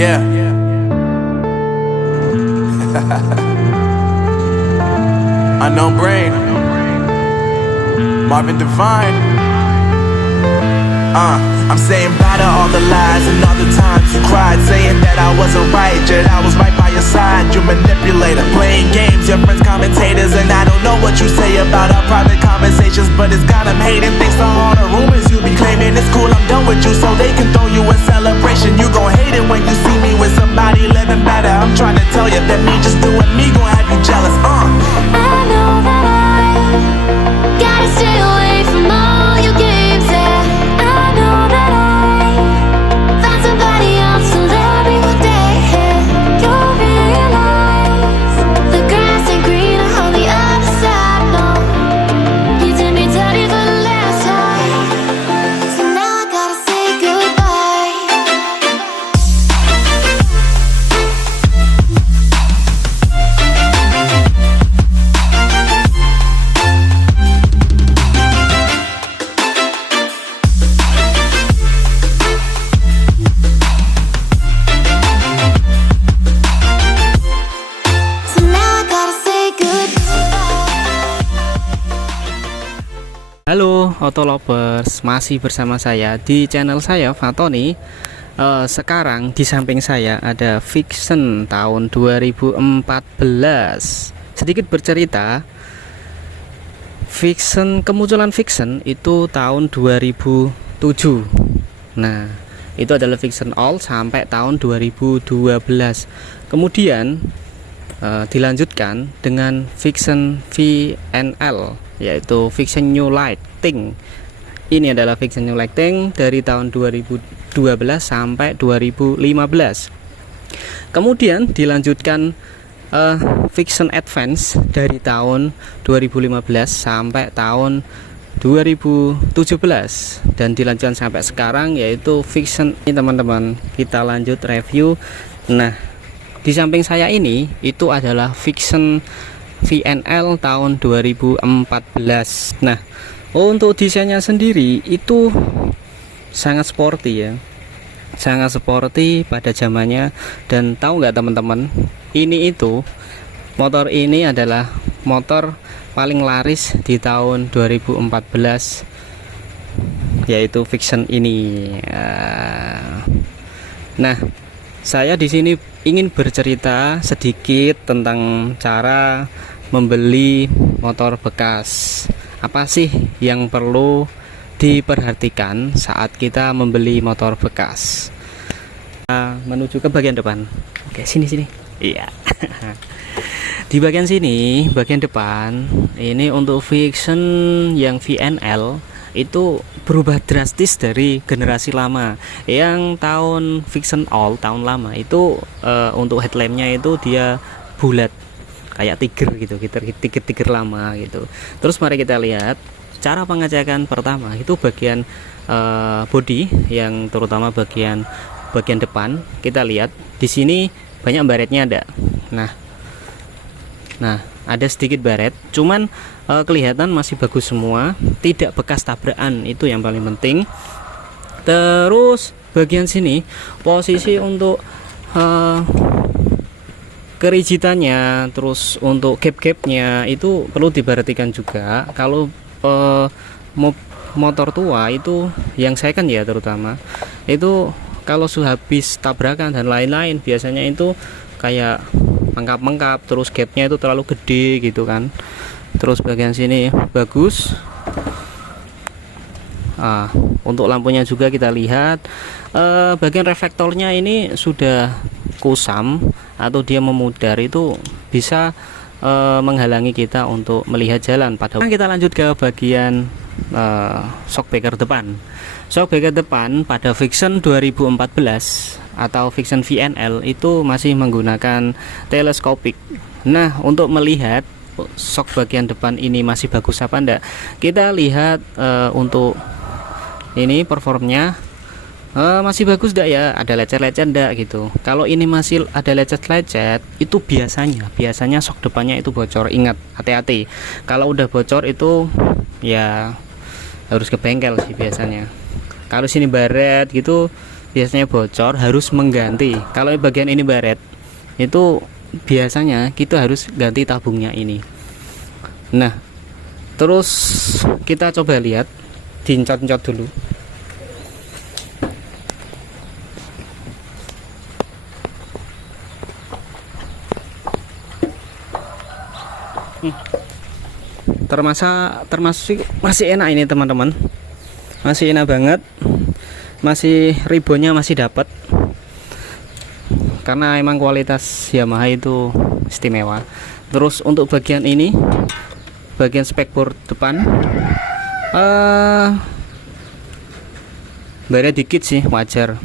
Yeah. Unknown Brain, Marvin Divine. I'm saying bye to all the lies and all the times you cried, saying that I wasn't right, yet I was right by your side. You manipulator, playing games, your friends commentators, and I don't know what you say about our private conversations, but it's got them hating. Thanks to all the rumors you be claiming, it's cool, I'm done with you, so they can throw you a celebration. You gon' hate it when you see me with somebody living better. I'm trying to tell you that me just doing me gon' have you jealous. I know that I gotta stay away from all your games, yeah. I know that I found somebody else to love me one day, yeah. You'll realize the grass ain't greener on the other side, no. You did me dirty for the last time, so now I gotta say goodbye. So now I gotta say goodbye. Halo Autolovers, masih bersama saya di channel saya Fatoni. Sekarang di samping saya ada Vixen tahun 2014. Sedikit bercerita, kemunculan Vixen itu tahun 2007. Nah, itu adalah Vixen All sampai tahun 2012. Kemudian dilanjutkan dengan Vixen VNL, yaitu Vixen New Lighting. Ini adalah Vixen New Lighting dari tahun 2012 sampai 2015. Kemudian dilanjutkan Vixen Advance dari tahun 2015 sampai tahun 2017 dan dilanjutkan sampai sekarang, yaitu Vixen ini teman-teman. Kita lanjut review. Nah, di samping saya ini itu adalah Vixen VNL tahun 2014. Nah, untuk desainnya sendiri itu sangat sporty ya, sangat sporty pada zamannya. Dan tahu nggak teman-teman, ini itu motor ini adalah motor paling laris di tahun 2014, yaitu Vixen ini. Nah, saya di sini ingin bercerita sedikit tentang cara membeli motor bekas. Apa sih yang perlu diperhatikan saat kita membeli motor bekas? Menuju ke bagian depan. Oke, sini. Iya. Di bagian sini, bagian depan, ini untuk Vixen yang VNL itu berubah drastis dari generasi lama. Yang tahun Vixen All, tahun lama itu untuk headlampnya itu dia bulat kayak tiger gitu, tiger lama gitu. Terus mari kita lihat cara pengecekan. Pertama itu bagian bodi, yang terutama bagian depan. Kita lihat di sini banyak baretnya ada. Nah, ada sedikit baret, cuman kelihatan masih bagus semua, tidak bekas tabrakan, itu yang paling penting. Terus bagian sini posisi untuk kerigidannya, terus untuk gap-gapnya itu perlu diperhatikan juga. Kalau motor tua itu, yang saya kan ya terutama, itu kalau sudah habis tabrakan dan lain-lain biasanya itu kayak mengkap, terus gapnya itu terlalu gede gitu kan. Terus bagian sini bagus. Untuk lampunya juga kita lihat bagian reflektornya ini sudah kusam atau dia memudar, itu bisa menghalangi kita untuk melihat jalan. Kita lanjut ke bagian shockbreaker depan. Shockbreaker depan pada Vixen 2014 atau Vixen VNL itu masih menggunakan teleskopik. Nah, untuk melihat shock bagian depan ini masih bagus apa enggak, kita lihat untuk ini performnya masih bagus enggak ya, ada lecet-lecet enggak gitu. Kalau ini masih ada lecet-lecet, itu biasanya shock depannya itu bocor. Ingat, hati-hati, kalau udah bocor itu ya harus ke bengkel sih biasanya. Kalau sini baret gitu biasanya bocor harus mengganti. Kalau bagian ini baret itu biasanya kita harus ganti tabungnya ini. Nah, terus kita coba lihat, dincot-ncot dulu. Termasuk masih enak ini teman-teman, masih enak banget, masih ribonnya masih dapat karena emang kualitas Yamaha itu istimewa. Terus untuk bagian ini, bagian spekbor depan baret dikit sih, wajar,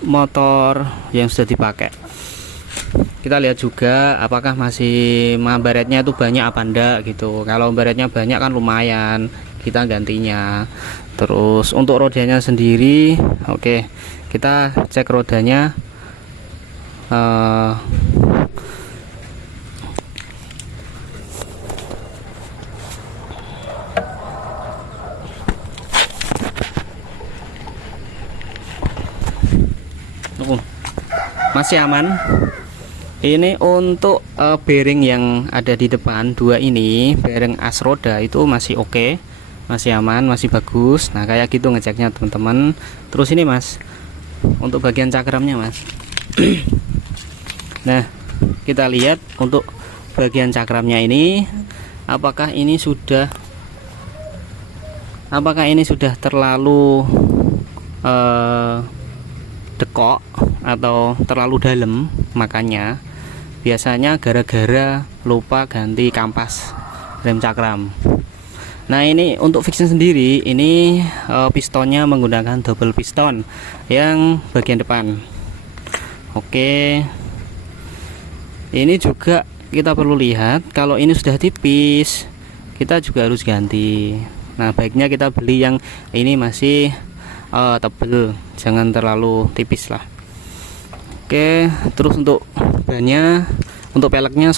motor yang sudah dipakai. Kita lihat juga apakah masih baretnya itu banyak apa enggak gitu. Kalau baretnya banyak kan lumayan, kita gantinya. Terus untuk rodanya sendiri, oke, kita cek rodanya. Masih aman. Ini untuk bearing yang ada di depan dua ini, bearing as roda itu masih oke, masih aman, masih bagus. Nah kayak gitu ngeceknya teman-teman. Terus ini mas, untuk bagian cakramnya mas. Nah kita lihat untuk bagian cakramnya ini, apakah ini sudah terlalu dekok atau terlalu dalam. Makanya biasanya gara-gara lupa ganti kampas rem cakram. Nah ini untuk fiction sendiri, ini pistonnya menggunakan double piston yang bagian depan. Oke, ini juga kita perlu lihat, kalau ini sudah tipis kita juga harus ganti. Nah baiknya kita beli yang ini masih tebel, jangan terlalu tipis lah. Oke, terus untuk bannya, untuk peleknya,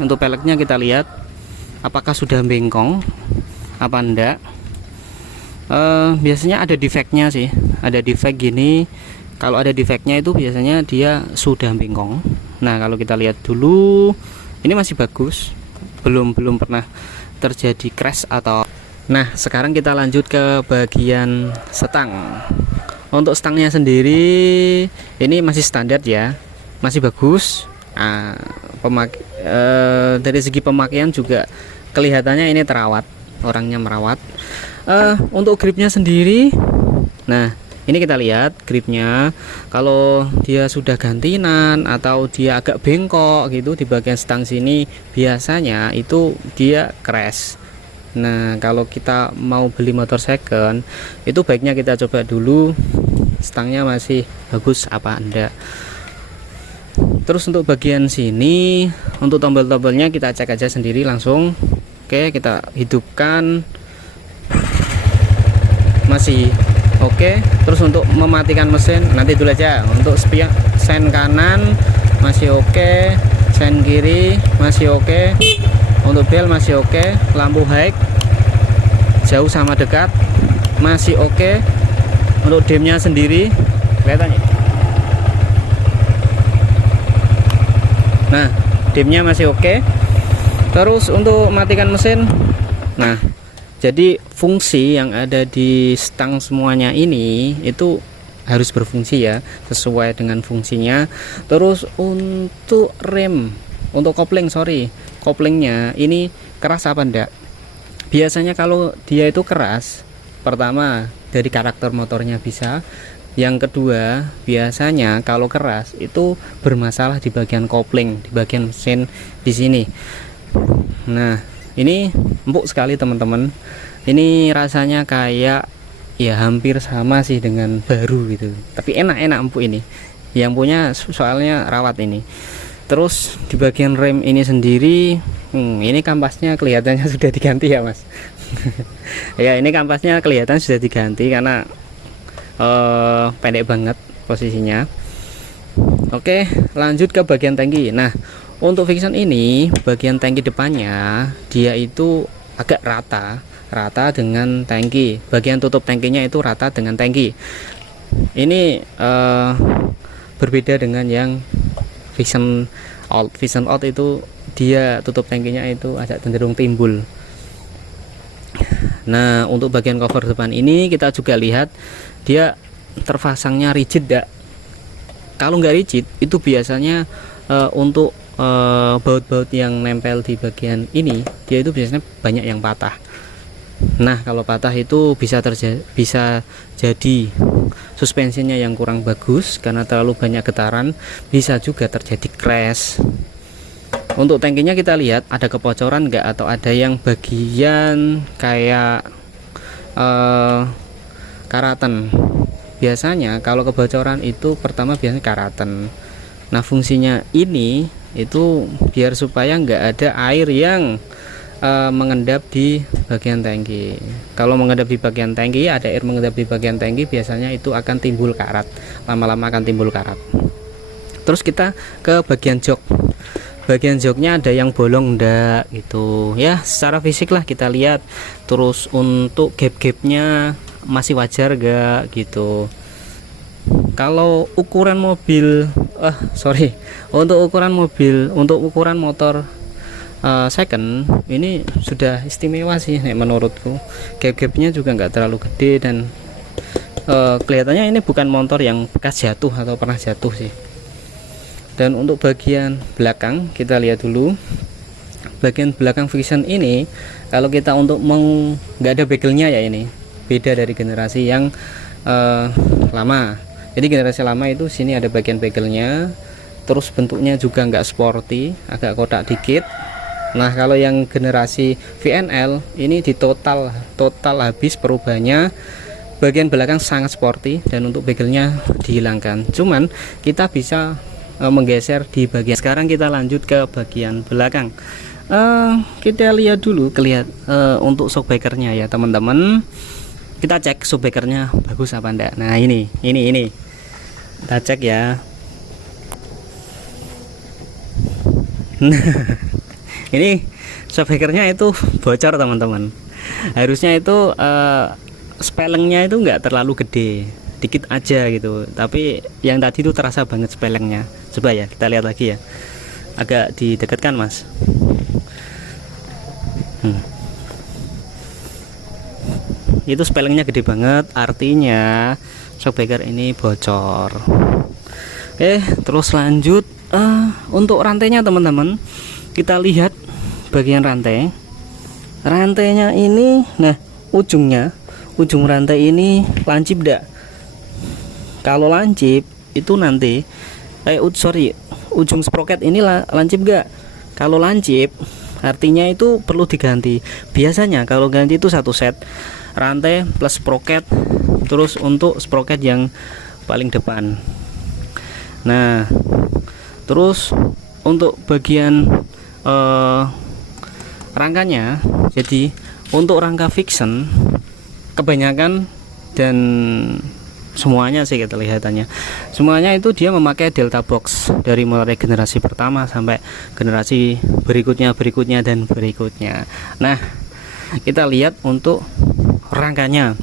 untuk peleknya kita lihat apakah sudah bengkong apa enggak. Biasanya ada defeknya sih, ada defek gini. Kalau ada defeknya itu biasanya dia sudah bengkong. Nah kalau kita lihat dulu, ini masih bagus, belum pernah terjadi crash atau. Nah sekarang kita lanjut ke bagian setang. Untuk stangnya sendiri ini masih standar ya, masih bagus. Dari segi pemakaian juga kelihatannya ini terawat, orangnya merawat. Untuk gripnya sendiri, nah ini kita lihat gripnya, kalau dia sudah gantinan atau dia agak bengkok gitu di bagian stang sini, biasanya itu dia crash. Nah kalau kita mau beli motor second, itu baiknya kita coba dulu stangnya masih bagus apa enggak. Terus untuk bagian sini, untuk tombol-tombolnya kita cek aja sendiri langsung. Oke, kita hidupkan, masih oke. Terus untuk mematikan mesin nanti dulu aja. Untuk spion sen kanan masih oke, sen kiri masih oke, untuk bel masih oke, lampu high jauh sama dekat masih oke. Untuk dimnya sendiri kelihatannya, nah dimnya masih oke. Terus untuk matikan mesin, nah jadi fungsi yang ada di stang semuanya ini itu harus berfungsi ya, sesuai dengan fungsinya. Terus untuk rem, untuk koplingnya ini keras apa enggak. Biasanya kalau dia itu keras, pertama dari karakter motornya bisa, yang kedua biasanya kalau keras itu bermasalah di bagian kopling, di bagian mesin di sini. Nah ini empuk sekali teman-teman, ini rasanya kayak ya hampir sama sih dengan baru gitu, tapi enak empuk ini yang punya, soalnya rawat ini. Terus di bagian rem ini sendiri, ini kampasnya kelihatannya sudah diganti ya mas. Ya ini kampasnya kelihatan sudah diganti karena pendek banget posisinya. Oke, lanjut ke bagian tangki. Nah untuk Vixion ini bagian tangki depannya dia itu agak rata dengan tangki, bagian tutup tangkinya itu rata dengan tangki. Ini berbeda dengan yang vision out. Vision out itu dia tutup tangkinya itu agak cenderung timbul. Nah, untuk bagian cover depan ini kita juga lihat dia terpasangnya rigid dak. Kalau nggak rigid itu biasanya untuk baut-baut yang nempel di bagian ini dia itu biasanya banyak yang patah. Nah, kalau patah itu bisa jadi suspensinya yang kurang bagus karena terlalu banyak getaran, bisa juga terjadi crash. Untuk tangkinya kita lihat ada kepocoran enggak atau ada yang bagian kayak karatan. Biasanya kalau kebocoran itu pertama biasanya karatan. Nah, fungsinya ini itu biar supaya enggak ada air yang mengendap di bagian tangki. Kalau mengendap di bagian tangki, ada air mengendap di bagian tangki, biasanya itu akan timbul karat. Lama-lama akan timbul karat. Terus kita ke bagian jok. Bagian joknya ada yang bolong enggak gitu ya, secara fisik lah kita lihat. Terus untuk gap-gapnya masih wajar enggak gitu. Kalau ukuran mobil untuk ukuran motor second ini sudah istimewa sih menurutku. Gap-gapnya juga nggak terlalu gede dan kelihatannya ini bukan motor yang bekas jatuh atau pernah jatuh sih. Dan untuk bagian belakang kita lihat dulu. Bagian belakang Vision ini kalau kita untuk nggak ada begelnya ya, ini beda dari generasi yang lama. Jadi generasi lama itu sini ada bagian begelnya, terus bentuknya juga nggak sporty, agak kotak dikit. Nah, kalau yang generasi VNL ini di total habis perubahannya, bagian belakang sangat sporty dan untuk begelnya dihilangkan. Cuman kita bisa menggeser di bagian. Sekarang kita lanjut ke bagian belakang. Kita lihat dulu untuk shockbreakernya ya teman-teman. Kita cek shockbreakernya bagus apa enggak. Nah, ini kita cek ya. Ini shockbreakernya itu bocor teman-teman. Harusnya itu spellingnya itu enggak terlalu gede, dikit aja gitu. Tapi yang tadi itu terasa banget spellingnya. Coba ya kita lihat lagi ya. Agak didekatkan mas. Itu spellingnya gede banget, artinya shockbreaker ini bocor. Oke, terus lanjut untuk rantainya teman-teman. Kita lihat bagian rantainya ini. Nah, ujung rantai ini lancip enggak? Kalau lancip itu nanti ujung sprocket ini lancip enggak? Kalau lancip artinya itu perlu diganti. Biasanya kalau ganti itu satu set rantai plus sprocket, terus untuk sprocket yang paling depan. Nah, terus untuk bagian rangkanya, jadi untuk rangka Vision kebanyakan dan semuanya sih kelihatannya semuanya itu dia memakai delta box dari mulai generasi pertama sampai generasi berikutnya dan berikutnya. Nah, kita lihat untuk rangkanya.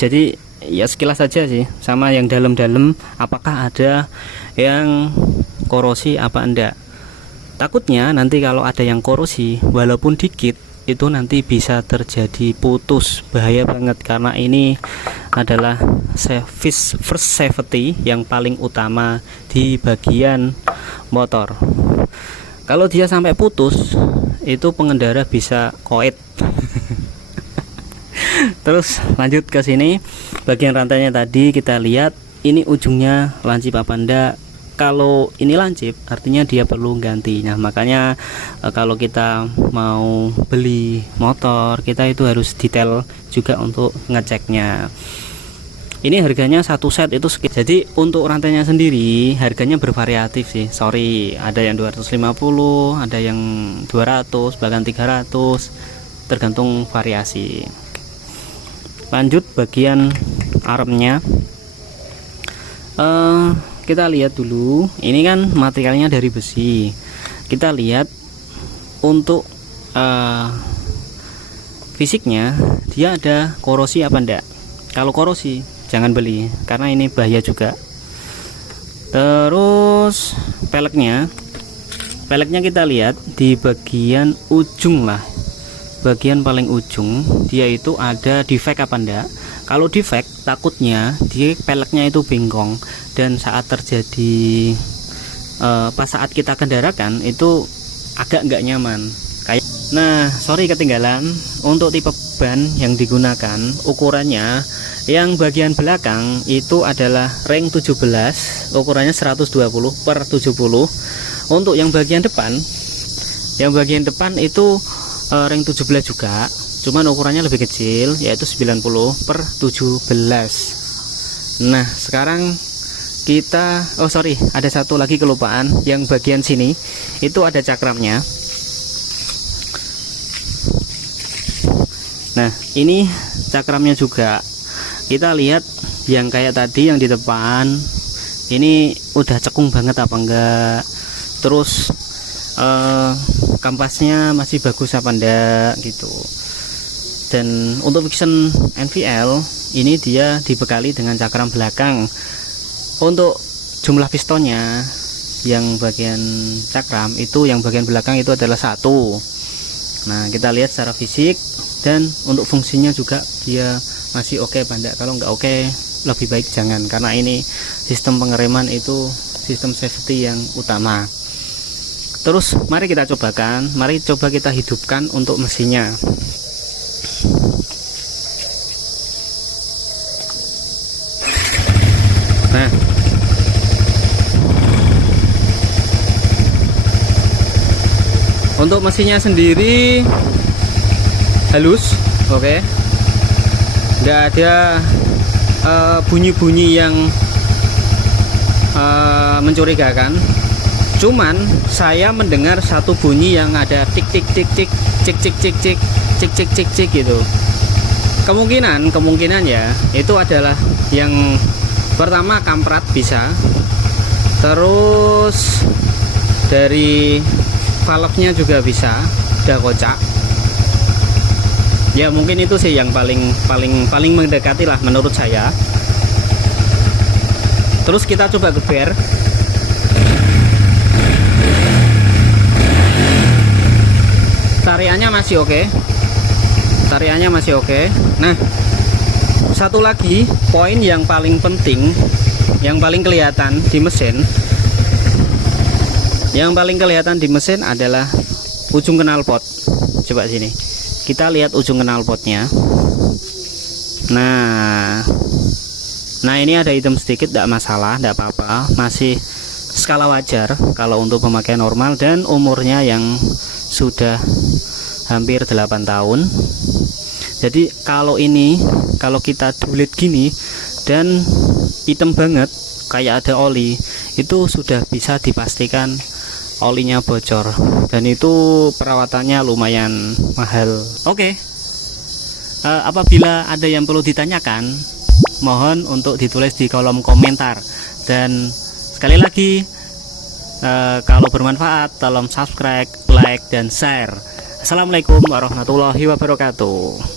Jadi ya sekilas saja sih, sama yang dalam-dalam apakah ada yang korosi apa enggak. Takutnya nanti kalau ada yang korosi walaupun dikit itu nanti bisa terjadi putus, bahaya banget karena ini adalah first safety yang paling utama di bagian motor. Kalau dia sampai putus itu pengendara bisa koit. Terus lanjut ke sini, bagian rantainya tadi kita lihat ini ujungnya lancip apa enggak. Kalau ini lancip artinya dia perlu ganti. Nah, makanya kalau kita mau beli motor kita itu harus detail juga untuk ngeceknya. Ini harganya satu set itu sekitar. Jadi untuk rantainya sendiri harganya bervariatif sih. Ada yang 250, ada yang 200, bahkan 300, tergantung variasi. Lanjut bagian armnya. Kita lihat dulu, ini kan materialnya dari besi. Kita lihat untuk fisiknya dia ada korosi apa enggak. Kalau korosi jangan beli karena ini bahaya juga. Terus peleknya kita lihat di bagian ujung lah, bagian paling ujung dia itu ada defect apa enggak. Kalau defect takutnya di peleknya itu bengkong dan saat terjadi pas saat kita kendarakan itu agak nggak nyaman kayak. Nah sorry ketinggalan, untuk tipe ban yang digunakan ukurannya yang bagian belakang itu adalah ring 17, ukurannya 120/70. Untuk yang bagian depan itu ring 17 juga, cuman ukurannya lebih kecil, yaitu 90/17. Nah sekarang kita ada satu lagi kelupaan, yang bagian sini itu ada cakramnya. Nah ini cakramnya juga, kita lihat yang kayak tadi yang di depan ini udah cekung banget apa enggak, terus kampasnya masih bagus apa enggak gitu. Dan untuk Vixion NVL ini dia dibekali dengan cakram belakang. Untuk jumlah pistonnya yang bagian cakram itu, yang bagian belakang itu adalah 1. Nah kita lihat secara fisik, dan untuk fungsinya juga dia masih oke apa enggak. Kalau nggak oke lebih baik jangan, karena ini sistem pengereman itu sistem safety yang utama. Terus mari kita cobakan, mari coba kita hidupkan untuk mesinnya. Nah untuk mesinnya sendiri halus, oke. Nggak ada bunyi-bunyi yang mencurigakan. Cuman saya mendengar satu bunyi yang ada tik tik tik tik cik cik cik cik cik cik cik cik gitu. Kemungkinan ya itu adalah yang pertama kamprat bisa, terus dari valve-nya juga bisa udah kocak. Ya mungkin itu sih yang paling mendekati lah menurut saya. Terus kita coba geber. Tariannya masih oke. Nah satu lagi poin yang paling penting, yang paling kelihatan di mesin, adalah ujung knalpot. Coba sini kita lihat ujung knalpotnya. Nah ini ada hitam sedikit, tidak masalah, tidak apa-apa, masih skala wajar kalau untuk pemakaian normal, dan umurnya yang sudah hampir 8 tahun. Jadi kalau kita dulit gini dan hitam banget kayak ada oli, itu sudah bisa dipastikan olinya bocor, dan itu perawatannya lumayan mahal. Oke. Apabila ada yang perlu ditanyakan, mohon untuk ditulis di kolom komentar. Dan sekali lagi, kalau bermanfaat tolong subscribe, like, dan share. Assalamualaikum warahmatullahi wabarakatuh.